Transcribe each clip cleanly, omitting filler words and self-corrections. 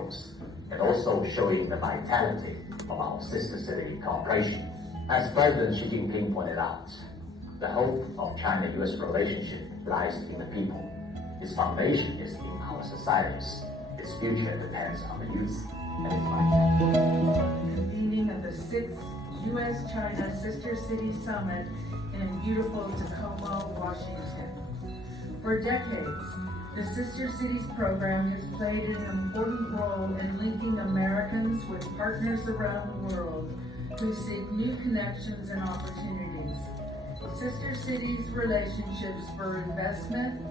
peoples, and also showing the vitality of our sister city cooperation. As President Xi Jinping pointed out, the hope of China-US relationship lies in the people. Its foundation is in our societies. Its future depends on the youth and its vitality. Convening of the 6th U.S.-China Sister City Summit in beautiful Tacoma, Washington. For decades, the Sister Cities program has played an important role in linking Americans with partners around the world who seek new connections and opportunities. Sister Cities relationships for investment,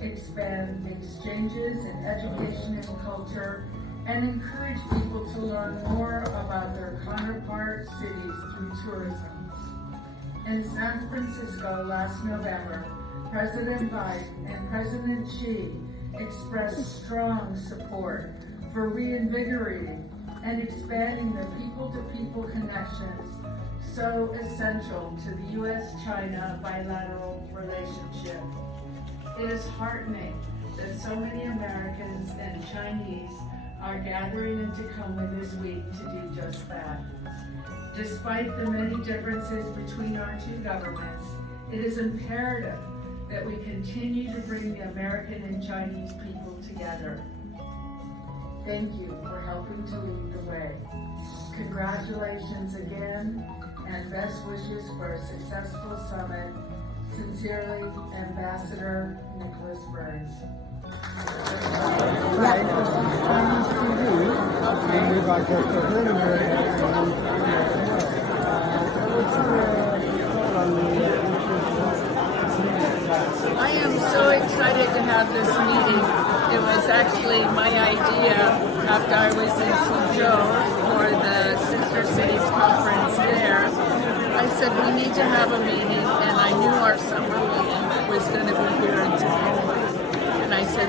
expand exchanges in education and culture, and encourage people to learn more about their counterpart cities through tourism. In San Francisco last November, President Biden and President Xi expressed strong support for reinvigorating and expanding the people-to-people connections so essential to the U.S.-China bilateral relationship. It is heartening that so many Americans and Chinese are gathering in Tacoma this week to do just that. Despite the many differences between our two governments, it is imperative that we continue to bring the American and Chinese people together. Thank you for helping to lead the way. Congratulations again, and best wishes for a successful summit. Sincerely, Ambassador Nicholas Burns. I am so excited to have this meeting. It was actually my idea after I was in Suzhou for the Sister Cities conference there. I said we need to have a meeting, and I knew our summer meeting was going to be here in Tacoma. And I said,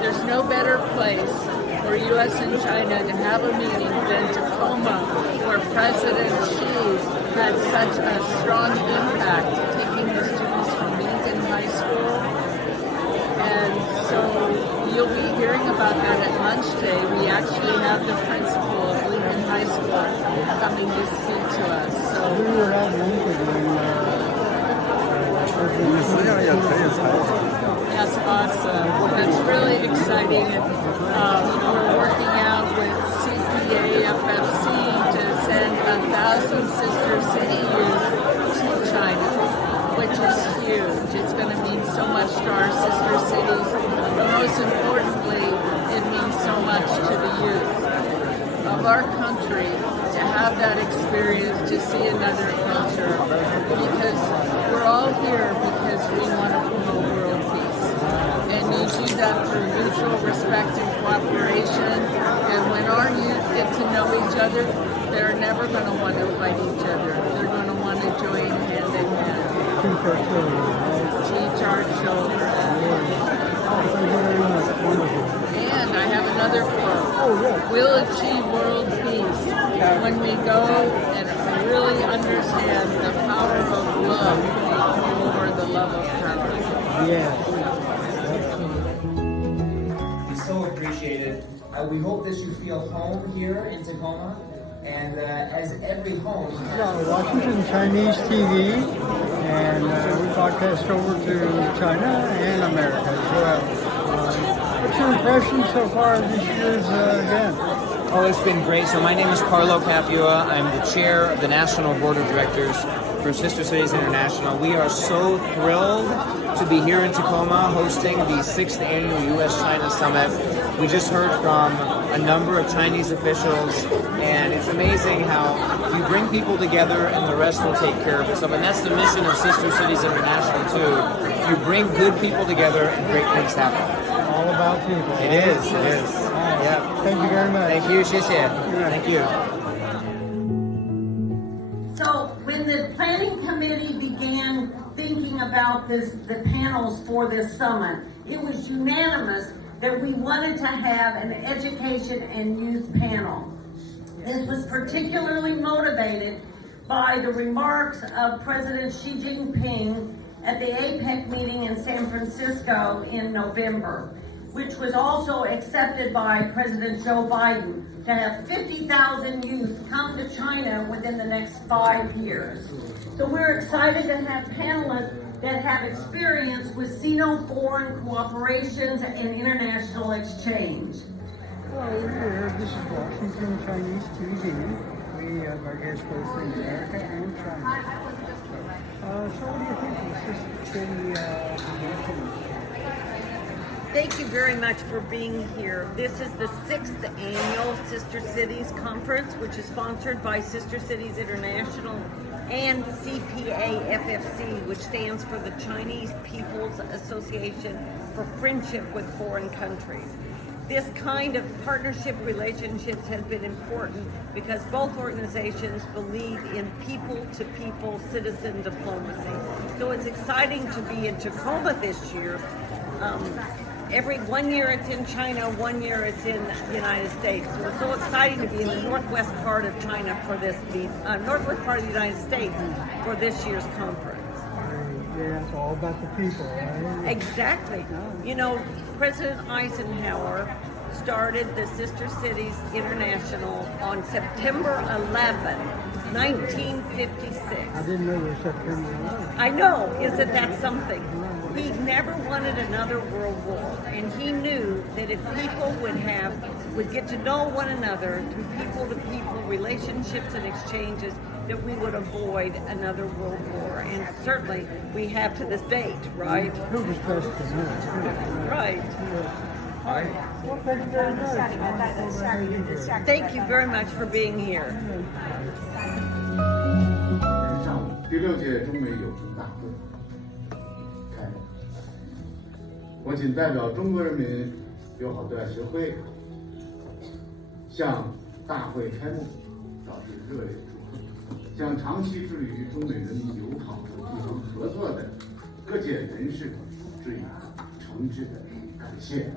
there's no better place for U.S. and China to have a meeting than Tacoma, where President Xi had such a strong impact, taking the students from Lincoln High School. And so you'll be hearing about that at lunch today. We actually have the principal of Lincoln High School coming to speak to us. So we were at Lincoln that's awesome. That's really exciting. We're working out with CPA FFC to send 1,000 sister city youth to China, which is huge. It's going to mean so much to our sister cities, but most importantly, it means so much to the youth of our country to have that experience, to see another culture, because we're all here because we want to promote world peace. And you do that through mutual respect and cooperation. And when our youth get to know each other, they're never going to want to fight each other. They're going to want to join hand in hand. Teach our children. And I have another quote. We'll achieve world peace when we go and really understand the power of love over the love of power. Yes. So appreciated. We hope that you feel home here in Tacoma, and as every home has Washington Chinese TV, and we broadcast over to China and America as well. What's your impression so far of this year's event? Oh, it's been great. So my name is Carlo Capua. I'm the chair of the National Board of Directors for Sister Cities International. We are so thrilled to be here in Tacoma hosting the 6th Annual U.S.-China Summit. We just heard from a number of Chinese officials, and it's amazing how you bring people together and the rest will take care of itself. And that's the mission of Sister Cities International, too. You bring good people together and great things happen. All about people. It is. Yeah. Thank you very much. Thank you, 谢谢. Thank you. So when the planning committee began thinking about the panels for this summit, it was unanimous that we wanted to have an education and youth panel. This was particularly motivated by the remarks of President Xi Jinping at the APEC meeting in San Francisco in November. which was also accepted by President Joe Biden, to have 50,000 youth come to China within the next 5 years. So we're excited to have panelists that have experience with Sino-foreign cooperations and international exchange. Well, we're here. This is Washington Chinese TV. We have our guests both from America and China. So what do you think of Sister City convention? Thank you very much for being here. This is the 6th annual Sister Cities Conference, which is sponsored by Sister Cities International and CPA-FFC, which stands for the Chinese People's Association for Friendship with Foreign Countries. This kind of partnership relationships has been important because both organizations believe in people-to-people citizen diplomacy. So it's exciting to be in Tacoma this year. Every 1 year it's in China, 1 year it's in the United States. So it's so exciting to be in the northwest part of China for this, northwest part of the United States for this year's conference. Yeah, it's all about the people, right? Exactly. You know, President Eisenhower started the Sister Cities International on September 11, 1956. I didn't know it was September 11th. I know, isn't that something? He never wanted another world war, and he knew that if people would get to know one another through people-to-people relationships and exchanges, that we would avoid another world war. And certainly we have to this date, right? Who was best to know? Right. Well, thank you very much. Thank you very much for being here. 上第6届中美友城大会开幕，我谨代表中国人民友好对外协会向大会开幕表示热烈祝贺，向长期致力于中美人民友好和地方合作的各界人士致以诚挚的感谢。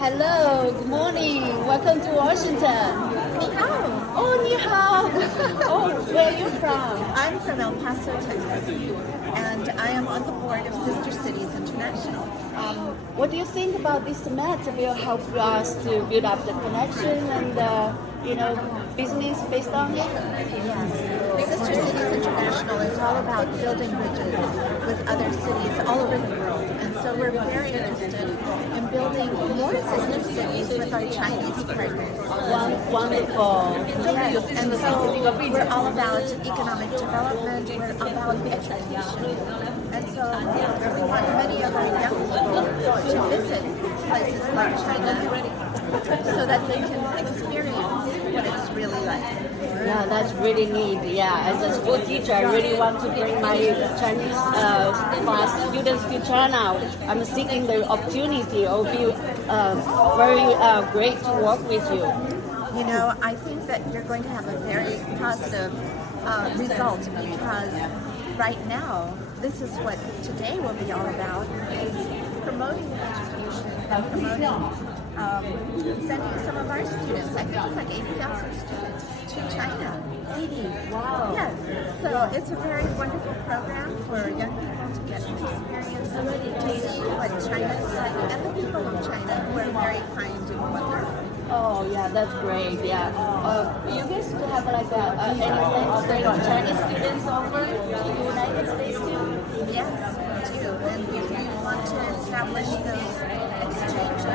Hello, good morning. Welcome to Washington. Ni hao. Oh, ni hao. Oh, where are you from? I'm from El Paso, Texas, and I am on the board of Sister Cities International. What do you think about this summit? Will help us to build up the connection and, business based on it? Yes. Sister Cities International is all about building bridges with other cities all over the world. And so we're very interested in building more sister cities with our Chinese partners. Wonderful. Yes, and so we're all about economic development, we're about education. And so we want many of our young people to visit places like China so that they can experience what it's really like. Yeah, that's really neat. Yeah, as a school teacher, I really want to bring my Chinese class students to China. I'm seeking the opportunity. It will be very great to work with you. You know, I think that you're going to have a very positive result because right now, this is what today will be all about, is promoting education and promoting sending some of our students, I think it's like 80,000 students, to China. 80, wow. Yes, so it's a very wonderful program for young people to get an experience, to see what China is like, and the people of China who are very kind and wonderful. Oh, yeah, that's great, yeah. You guys have like any plans to bring Chinese students over to the United States too? Yes, we do, and we want to establish those exchanges,